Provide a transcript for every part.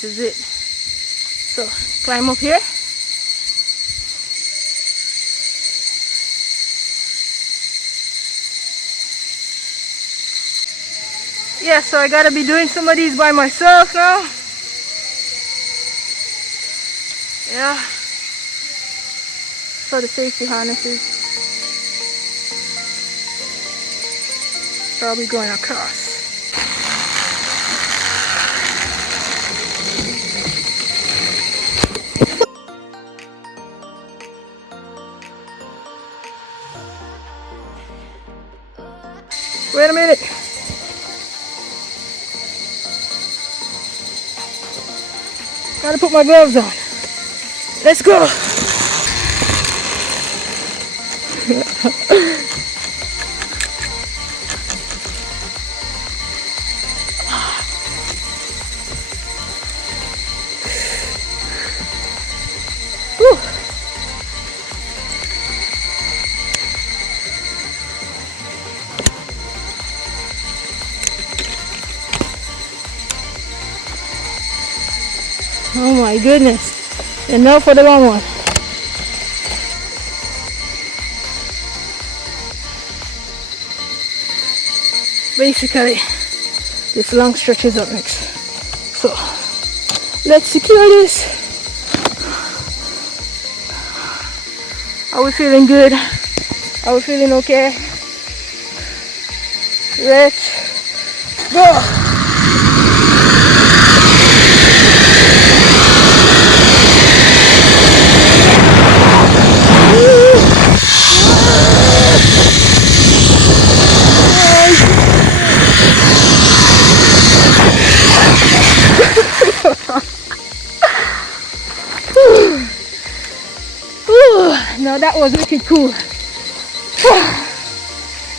this is it. So climb up here. Yeah, so I gotta be doing some of these by myself now. Yeah. So the safety harnesses. Probably going across. Wait a minute. Gotta put my gloves on. Let's go. Whew. Oh my goodness. Enough for the long one. Basically, this long stretch is up next. So, let's secure this. Are we feeling good? Are we feeling okay? Let's go! Now that was wicked cool.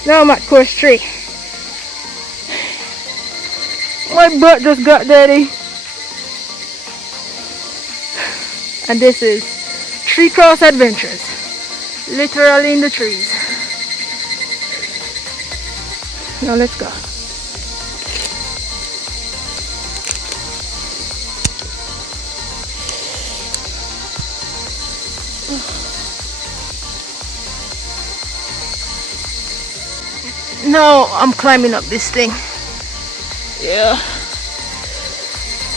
Now I'm at course 3. My butt just got dirty. And this is Tree Cross Adventures. Literally in the trees. Now let's go. Now I'm climbing up this thing. Yeah.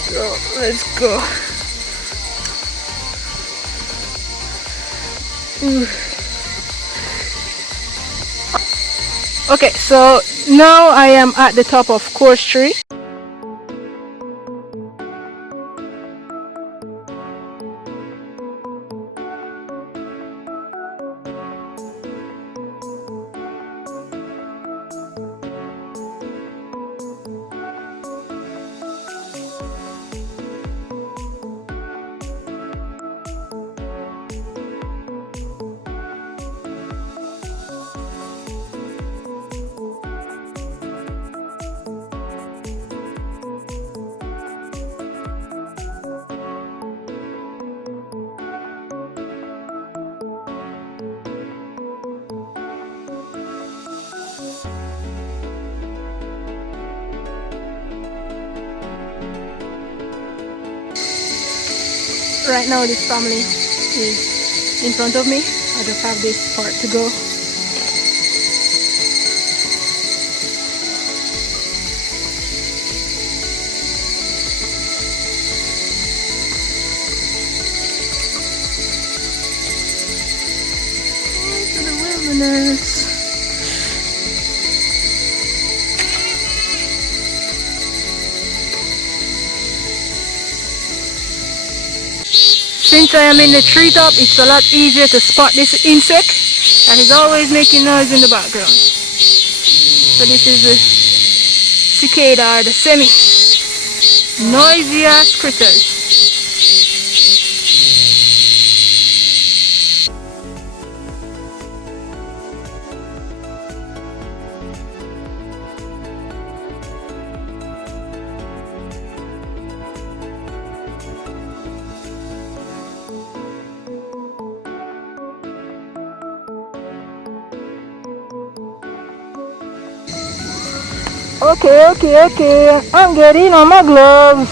So let's go. Okay, so now I am at the top of course 3. Right now this family is in front of me. I just have this part to go. Into the wilderness. Since I am in the treetop, it's a lot easier to spot this insect that is always making noise in the background. So this is the cicada, or the semi. Noisiest critters. Okay, I'm getting on my gloves.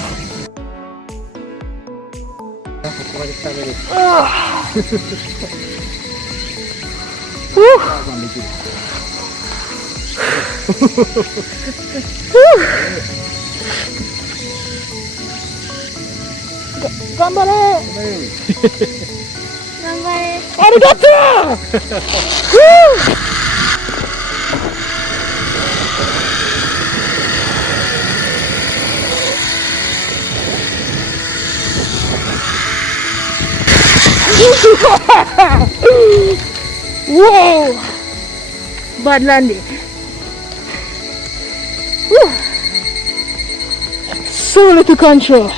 Oh. Woo. Woo. Gambare! Gambare! Arigato! Woo! Whoa! Bad landing. Whew. So little control.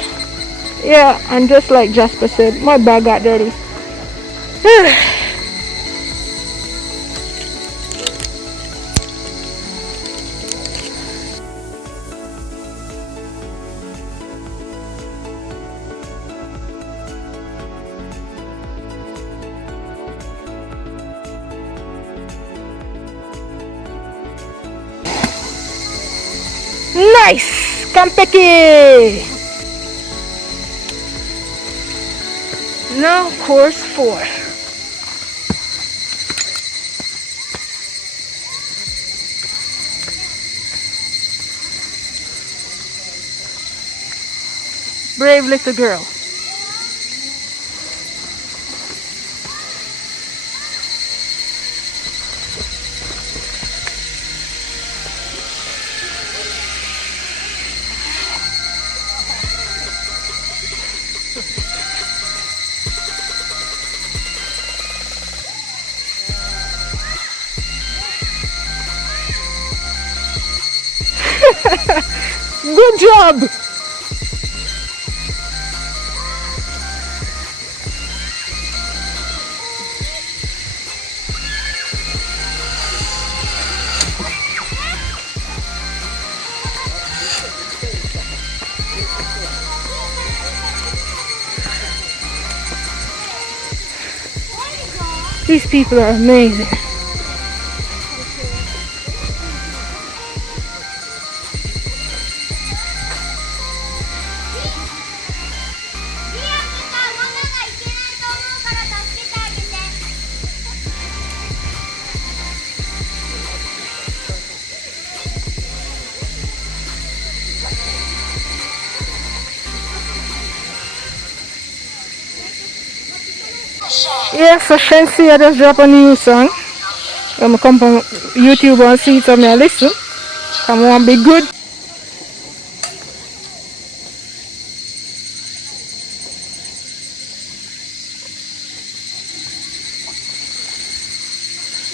Yeah, and just like Jasper said, my bag got dirty. Nice! Kampeki! Now course 4. Brave little girl. Good job! These people are amazing. Yeah, so Shensi, I just drop a new song. I'm come from YouTube and see it and I listen. Come on, be good.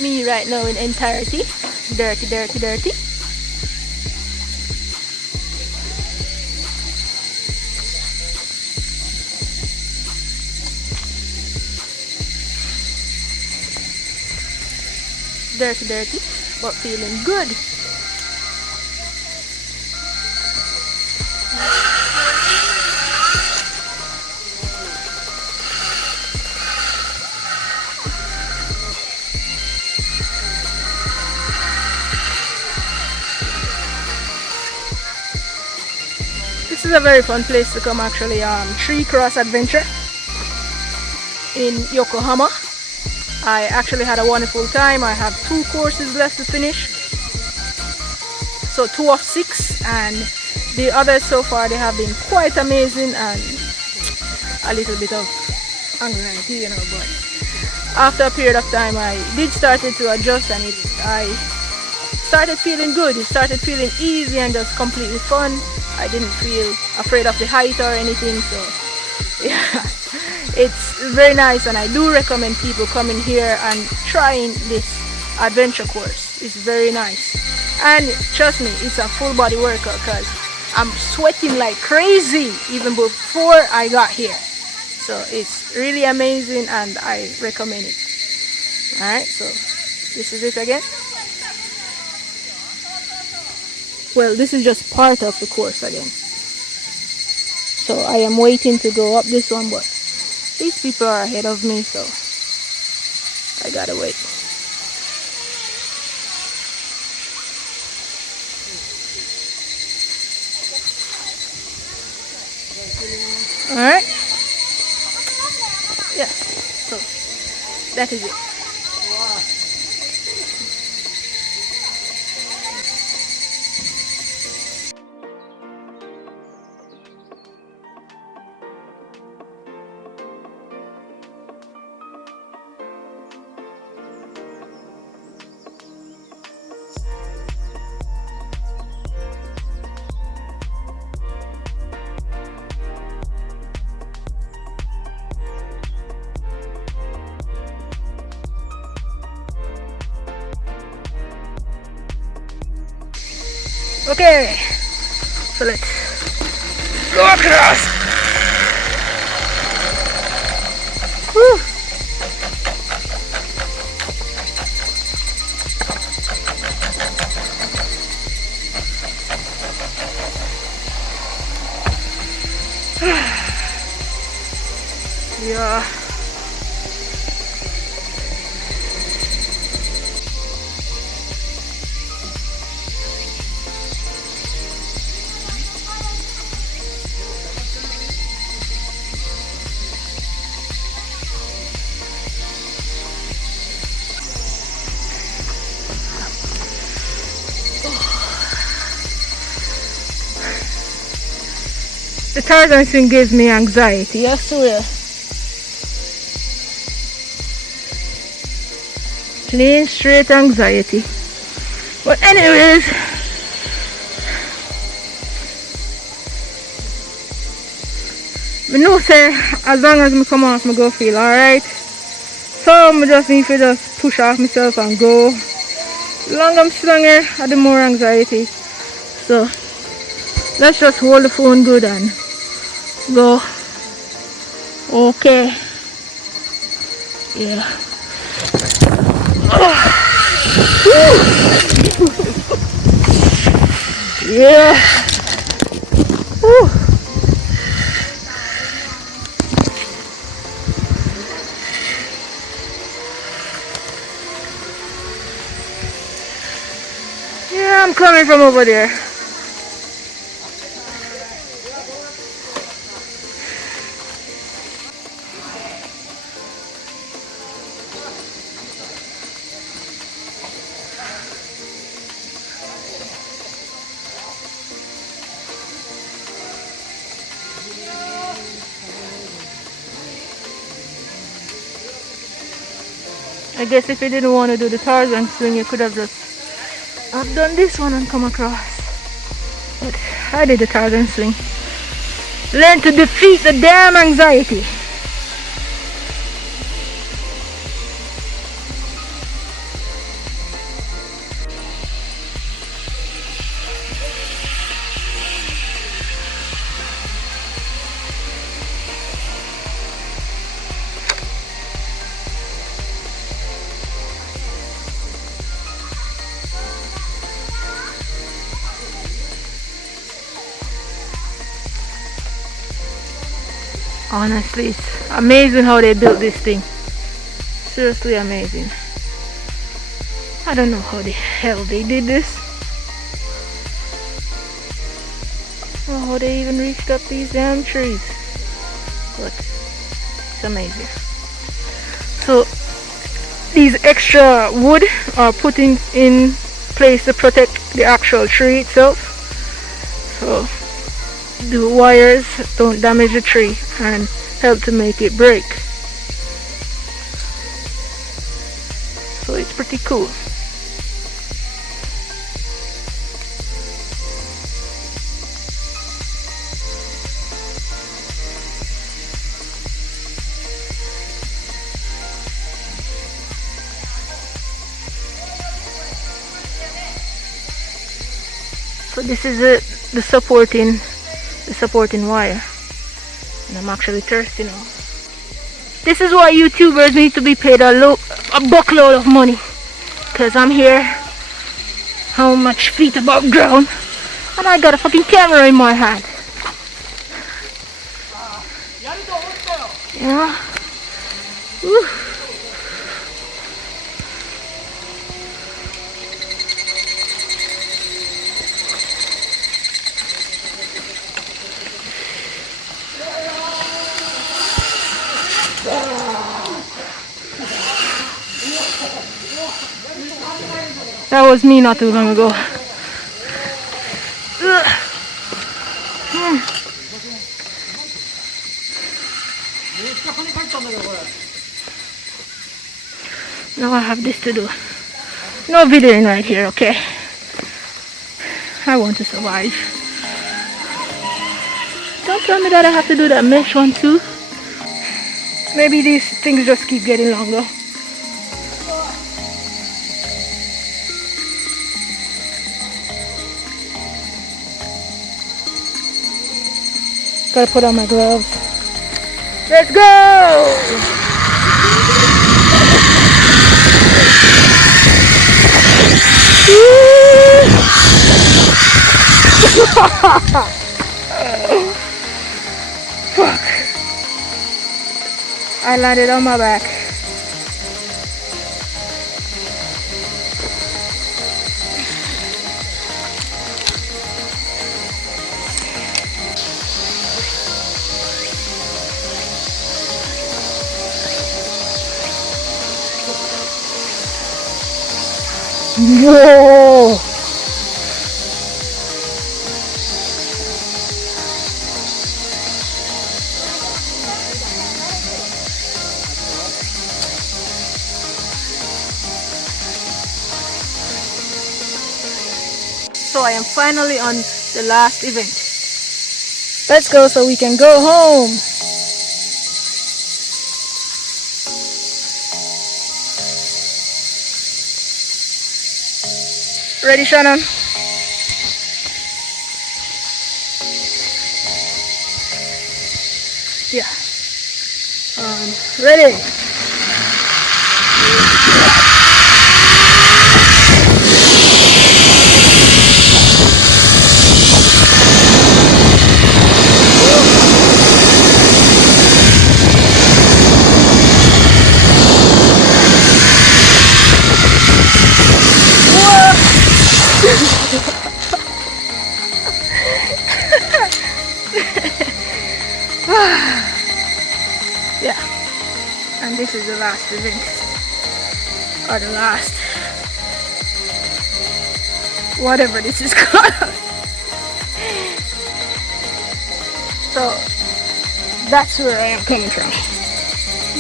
Me right now in entirety. Dirty, dirty, dirty. Dirty, dirty, but feeling good. This is a very fun place to come actually. Tree Cross Adventure in Yokohama. I actually had a wonderful time. I have 2 courses left to finish. So 2 of 6, and the others so far they have been quite amazing and a little bit of anxiety, you know, but after a period of time I did started to adjust and I started feeling good. It started feeling easy and just completely fun. I didn't feel afraid of the height or anything, so yeah. It's very nice, and I do recommend people coming here and trying this adventure course. It's very nice, and trust me, it's a full body workout because I'm sweating like crazy even before I got here. So it's really amazing and I recommend it. Alright, so this is it again. Well, this is just part of the course again. So I am waiting to go up this one, but these people are ahead of me, so I gotta wait. Alright. Yeah, so that is it. Okay, so let's go across. Whew. Yeah. The Tarzan swing gives me anxiety, I swear. Plain straight anxiety. But anyways, I know say as long as I come off I go feel alright. So I just need to just push off myself and go. The longer I'm sitting here, the more anxiety. So let's just hold the phone good and go. Okay. Yeah. Yeah. Woo. Yeah, I'm coming from over there. I guess if you didn't want to do the Tarzan swing, you could have just done this one and come across. But I did the Tarzan swing. Learn to defeat the damn anxiety. Honestly, it's amazing how they built this thing. Seriously amazing. I don't know how the hell they did this. Or how they even reached up these damn trees. But it's amazing. So these extra wood are put in place to protect the actual tree itself. So the wires don't damage the tree and help to make it break. So it's pretty cool. So this is the supporting wire, and I'm actually thirsty now. This is why YouTubers need to be paid a buckload of money, because I'm here how much feet above ground and I got a fucking camera in my hand. Yeah. Woo. That was me not too long ago. Ugh. Now I have this to do. No videoing right here, okay? I want to survive. Don't tell me that I have to do that mesh one too. Maybe these things just keep getting longer. Gotta put on my gloves. Let's go! Fuck. I landed on my back. Whoa! So I am finally on the last event. Let's go so we can go home. Ready, Shannon? Yeah. Ready? Yeah, and this is the last event, or the last, whatever this is called. So that's where I am coming from,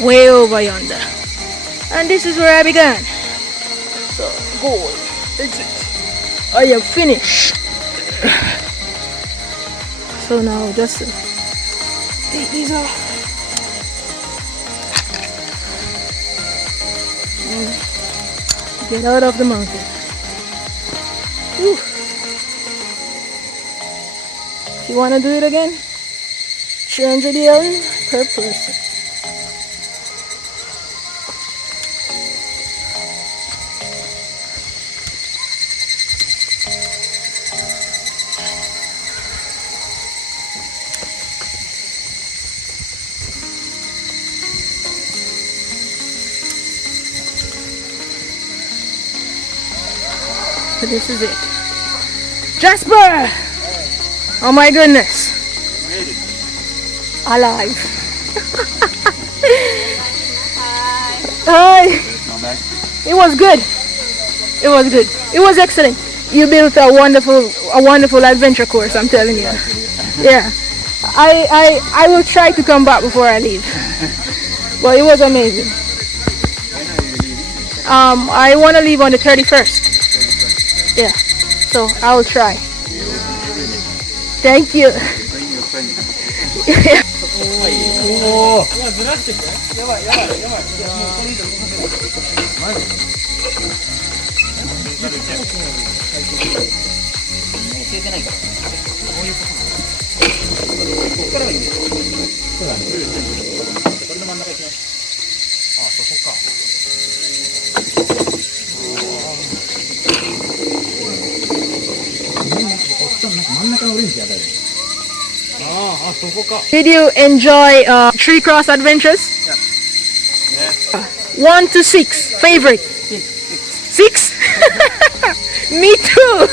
way over yonder, and this is where I began. So goal, exit. I am finished. So now just take these off. Get out of the mountain. Whew. If you want to do it again, 300 yen per person. So this is it. Jasper! Oh my goodness. Alive. Hi. It was good. It was good. It was excellent. You built a wonderful adventure course, I'm telling you. Yeah. I will try to come back before I leave. But it was amazing. I want to leave on the 31st. Yeah, so I will try. Thank you. Did you enjoy tree cross adventures? Yeah. 1 to 6 favorite. 6. Me too.